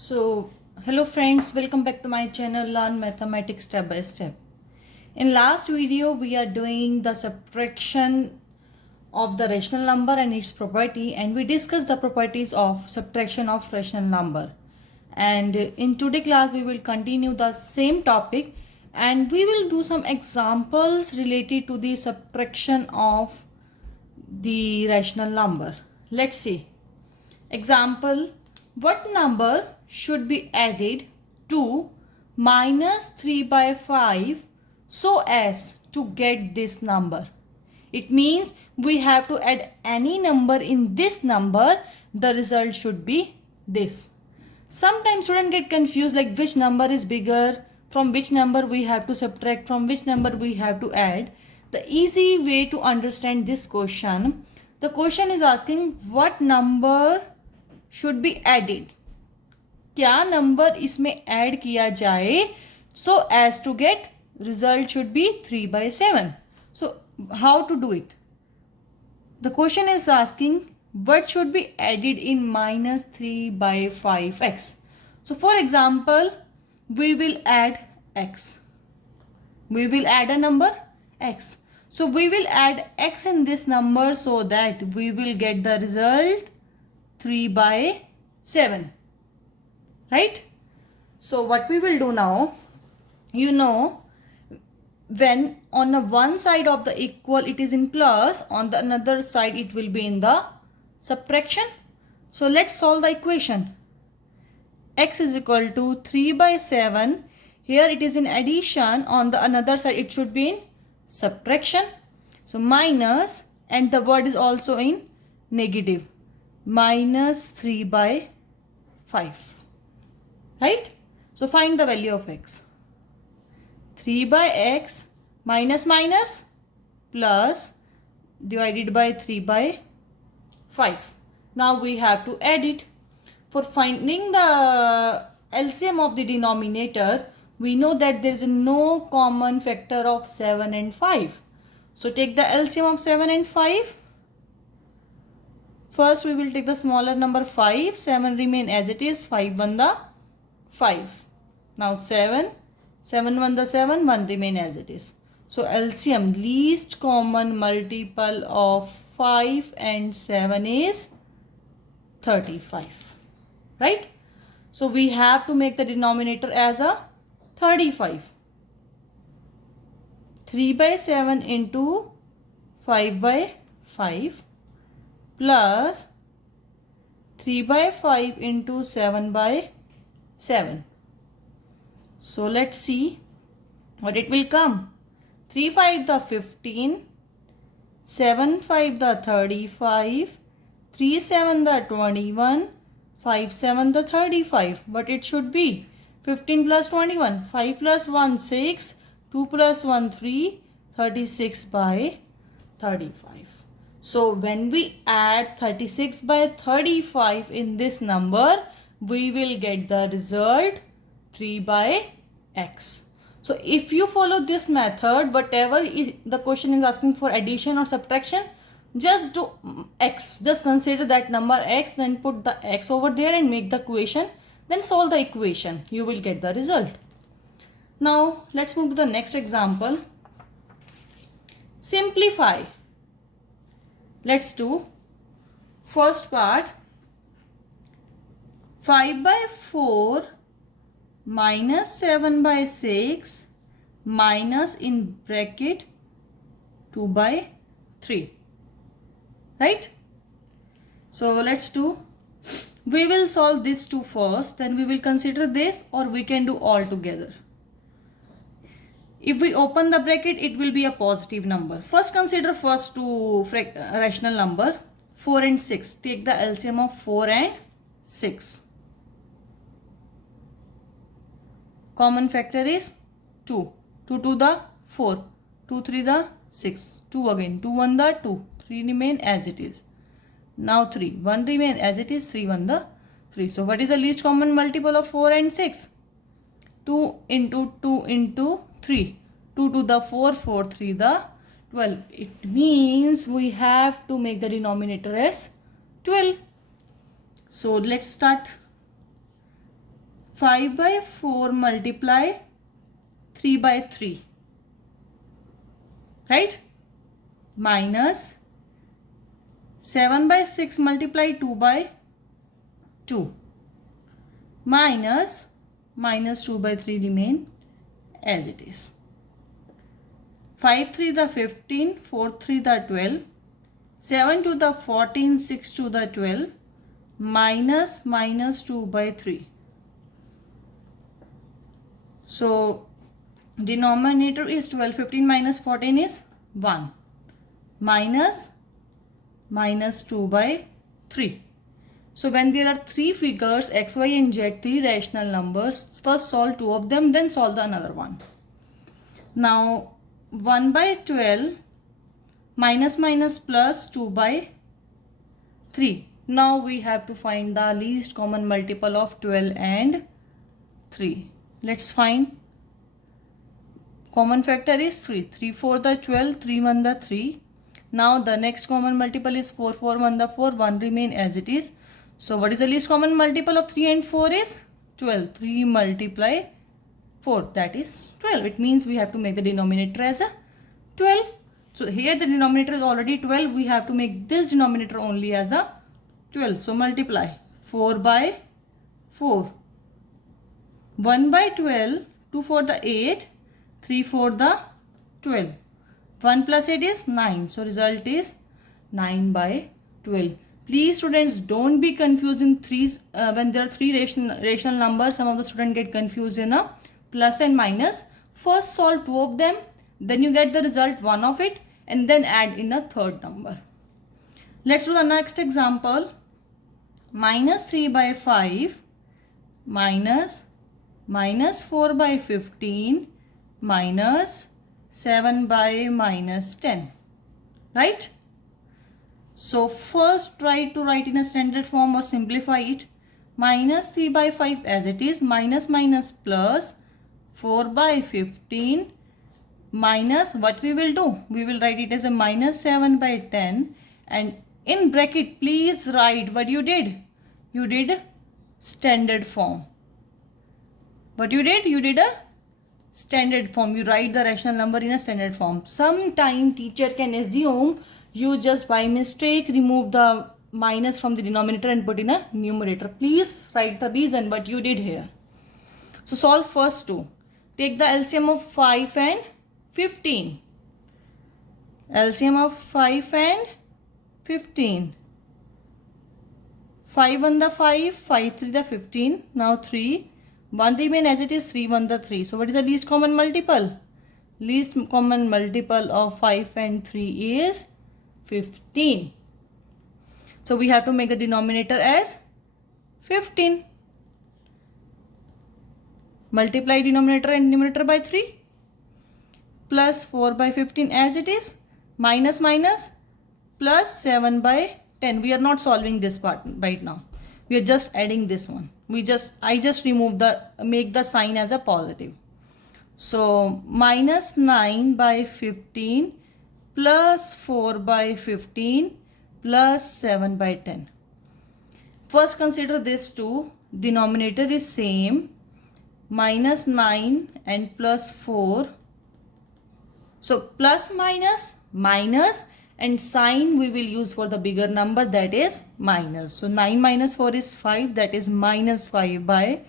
So, hello friends, welcome back to my channel Learn Mathematics Step by Step. In last video, we are doing the subtraction of the rational number and its property, and we discussed the properties of subtraction of rational number. And in today class, we will continue the same topic and we will do some examples related to the subtraction of the rational number. Let's see. Example, what number should be added to minus 3 by 5 so as to get this number? It means we have to add any number in this number, the result should be this. Sometimes students get confused like which number is bigger, from which number we have to subtract, from which number we have to add. The easy way to understand this question, the question is asking what number should be added. क्या number इसमें add किया जाए so as to get result should be 3 by 7. So how to do it? The question is asking what should be added in minus 3 by 5x. So for example, we will add x. We will add a number x. So we will add x in this number so that we will get the result 3 by 7. Right? So what we will do now, when on the one side of the equal it is in plus, on the another side it will be in the subtraction. So let's solve the equation. X is equal to 3 by 7. Here it is in addition, on the another side it should be in subtraction. So minus, and the word is also in negative, minus 3 by 5. Right? So find the value of x. 3 by x minus minus plus divided by 3 by 5. Now we have to add it. For finding the LCM of the denominator, we know that there is no common factor of 7 and 5. So take the LCM of 7 and 5. First we will take the smaller number 5. 7 remain as it is. 5 1 the 5. Now 7. 7 1 the 7. 1 remain as it is. So LCM, least common multiple of 5 and 7 is 35. Right? So we have to make the denominator as a 35. 3 by 7 into 5 by 5 plus 3 by 5 into 7 by 7. So let's see what it will come. 3 5 the 15, 7 5 the 35, 3 7 the 21, 5 7 the 35. But it should be 15 plus 21, 5 plus 1 6, 2 plus 1 3, 36 by 35. So when we add 36 by 35 in this number, we will get the result 3 by x. So if you follow this method, whatever the question is asking for addition or subtraction, just do x. Just consider that number x, then put the x over there and make the equation. Then solve the equation. You will get the result. Now let's move to the next example. Simplify. Let's do first part. 5 by 4 minus 7 by 6 minus in bracket 2 by 3. Right? So let's do. We will solve this two first, then we will consider this, or we can do all together. If we open the bracket, it will be a positive number. First consider first two rational number 4 and 6. Take the LCM of 4 and 6. Common factor is 2. 2 to the 4. 2 3 the 6. 2 again. 2 1 the 2. 3 remain as it is. Now 3. 1 remain as it is. 3 1 the 3. So what is the least common multiple of 4 and 6? 2 into 2 into 3. 2 to the 4. 4 3 the 12. It means we have to make the denominator as 12. So let's start. 5 by 4 multiply 3 by 3, right? Minus 7 by 6 multiply 2 by 2, minus 2 by 3 remain as it is. 5 3 the 15, 4 3 the 12, 7 to the 14, 6 to the 12, minus 2 by 3. So denominator is 12, 15 minus 14 is 1, minus 2 by 3. So when there are three figures x, y and z, three rational numbers, first solve two of them, then solve the another one. Now 1 by 12 minus plus 2 by 3. Now we have to find the least common multiple of 12 and 3. Let's find. Common factor is 3. 3 4 the 12, 3 1 the 3. Now the next common multiple is 4 4 1 the 4, 1 remain as it is. So what is the least common multiple of 3 and 4 is 12. 3 multiply 4, that is 12. It means we have to make the denominator as a 12. So here the denominator is already 12. We have to make this denominator only as a 12. So multiply 4 by 4. 1 by 12, 2 for the 8, 3 for the 12. 1 plus 8 is 9. So result is 9 by 12. Please students, don't be confused in when there are three rational numbers. Some of the students get confused in a plus and minus. First solve two of them, then you get the result one of it, and then add in a third number. Let's do the next example. Minus 3 by 5 minus 4 by 15 minus 7 by minus 10, right? So first try to write in a standard form or simplify it. Minus 3 by 5 as it is, minus plus 4 by 15 minus, what we will do? We will write it as a minus 7 by 10, and in bracket please write what you did. You did standard form. What you did? You did a standard form. You write the rational number in a standard form. Sometime teacher can assume you just by mistake remove the minus from the denominator and put in a numerator. Please write the reason what you did here. So solve first two. Take the LCM of 5 and 15. LCM of 5 and 15. 5 1 the 5, 5 3 the 15. Now 3. 1 remain as it is, 3 1 the 3. So what is the least common multiple? Least common multiple of 5 and 3 is 15. So we have to make the denominator as 15. Multiply denominator and numerator by 3. Plus 4 by 15 as it is. Minus plus 7 by 10. We are not solving this part right now. We are just adding this one. I just make the sign as a positive. So minus 9 by 15 plus 4 by 15 plus 7 by 10. First consider this two. Denominator is same. Minus 9 and plus 4. So plus minus and sign we will use for the bigger number, that is minus. So 9 minus 4 is 5, that is minus 5 by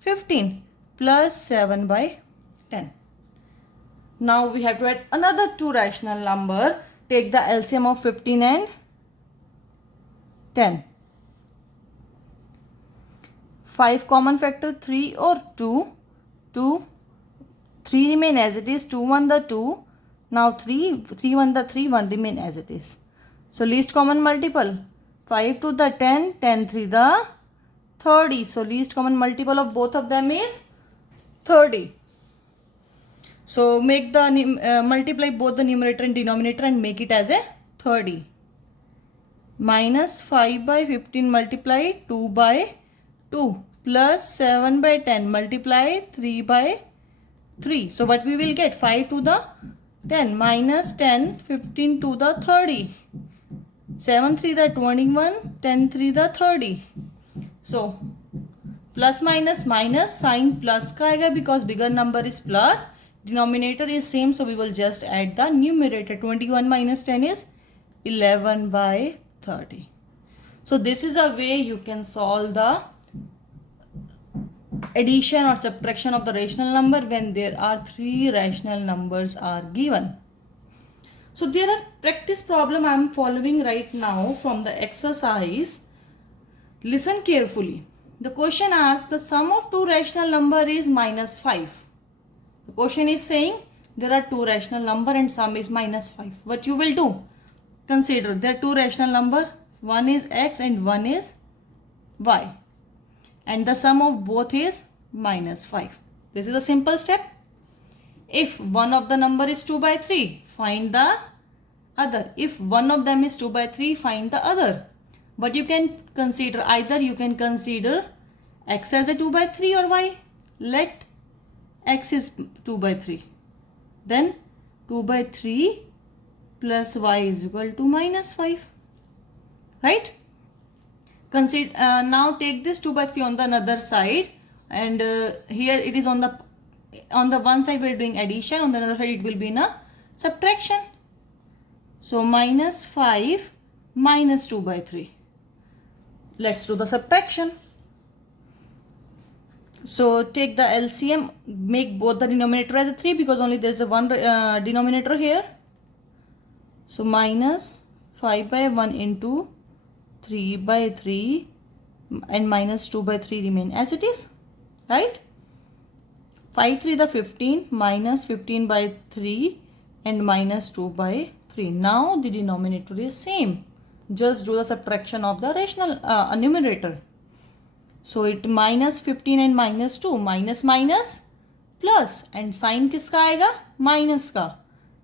15 plus 7 by 10. Now we have to add another two rational number. Take the LCM of 15 and 10. 5 common factor 3 or 2. 3 remain as it is, 2 1 the 2. Now 3 1 the 3, 1 remain as it is. So least common multiple, 5 to the 10, 10 3 the 30. So least common multiple of both of them is 30. So make the multiply both the numerator and denominator and make it as a 30. Minus 5 by 15 multiply 2 by 2 plus 7 by 10 multiply 3 by 3. So what we will get? 5 to the 10 minus 10, 15 to the 30. 7 3 the 21, 10 3 the 30. So plus minus minus, sign plus का आएगा because bigger number is plus, denominator is same, so we will just add the numerator. 21 minus 10 is 11/30. So this is a way you can solve the addition or subtraction of the rational number when there are three rational numbers are given. So there are practice problem I am following right now from the exercise. Listen carefully. The question asks the sum of two rational number is -5. The question is saying there are two rational number and sum is -5. What you will do? Consider there are two rational number. One is x and one is y. And the sum of both is -5. This is a simple step. If one of the number is 2/3, find the other. If one of them is 2/3, find the other. But you can consider either you can consider x as a 2/3 or y. Let x is 2/3. Then 2/3 plus y is equal to -5. Right? Consider now take this 2/3 on the another side, and here it is on the one side we are doing addition, on the other side it will be in a subtraction. So -5 minus 2/3. Let's do the subtraction. So take the LCM, make both the denominator as a 3 because only there is a one denominator here. So -5/1 into 3/3 and -2/3 remain as it is, right? 5 3 the 15, -15/3 and -2/3. Now the denominator is same. Just do the subtraction of the rational numerator. So it -15 and -2, minus minus plus, and sign किसका आएगा? Minus का.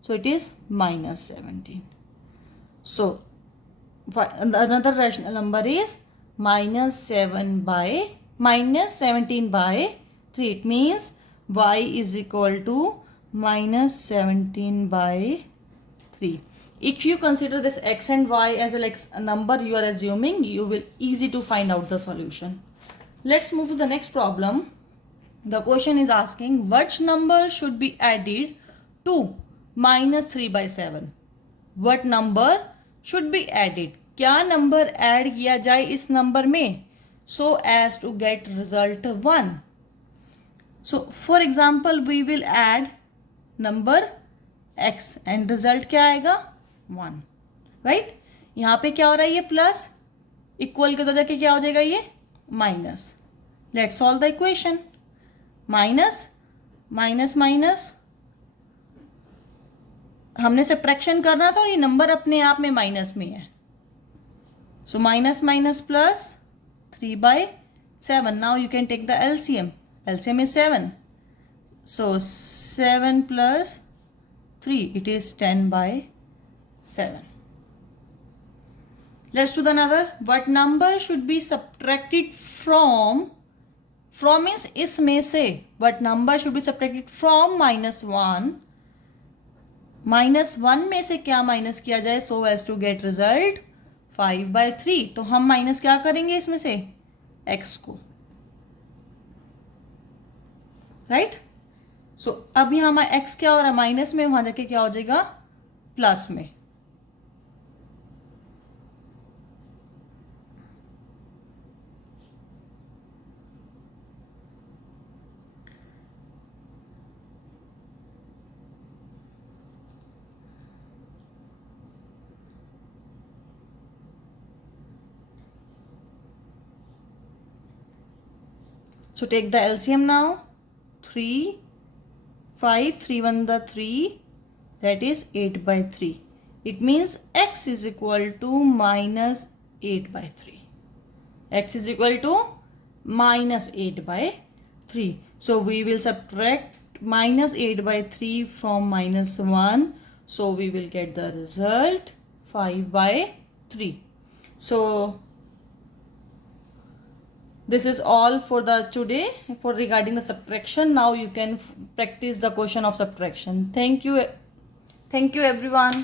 So it is -17. So another rational number is -17/3. It means y is equal to -17/3. If you consider this x and y as a number you are assuming, you will easy to find out the solution. Let's move to the next problem. The question is asking which number should be added to -3/7. What number should be added? क्या number add किया जाए इस number में so as to get result 1? So for example we will add number x and result क्या आएगा? 1. Right? यहाँ पे क्या हो रहा है? ये प्लस इक्वल के तो जाके क्या हो जाएगा? ये minus. Let's solve the equation. Minus minus minus, हमने सब्ट्रैक्शन करना था और ये नंबर अपने आप में माइनस में है. So minus minus plus 3/7. Now you can take the LCM. LCM is 7. So 7 plus 3, it is 10/7. Let's do the another. What number should be subtracted from means इसमें से. What number should be subtracted from -1? -1 में से क्या minus किया जाए so as to get result 5/3. तो हम minus क्या करेंगे इसमें से? x को. राइट? सो अब यहाँ हमारा x क्या हो रहा है? माइनस में, वहां जाके क्या हो जाएगा? प्लस में. So take the LCM now. 3, 5, 3 1 the 3, that is 8/3. It means x is equal to -8/3. X is equal to -8/3. So we will subtract -8/3 from -1. So we will get the result 5/3. So this is all for the today for regarding the subtraction. Now you can practice the question of subtraction. Thank you everyone.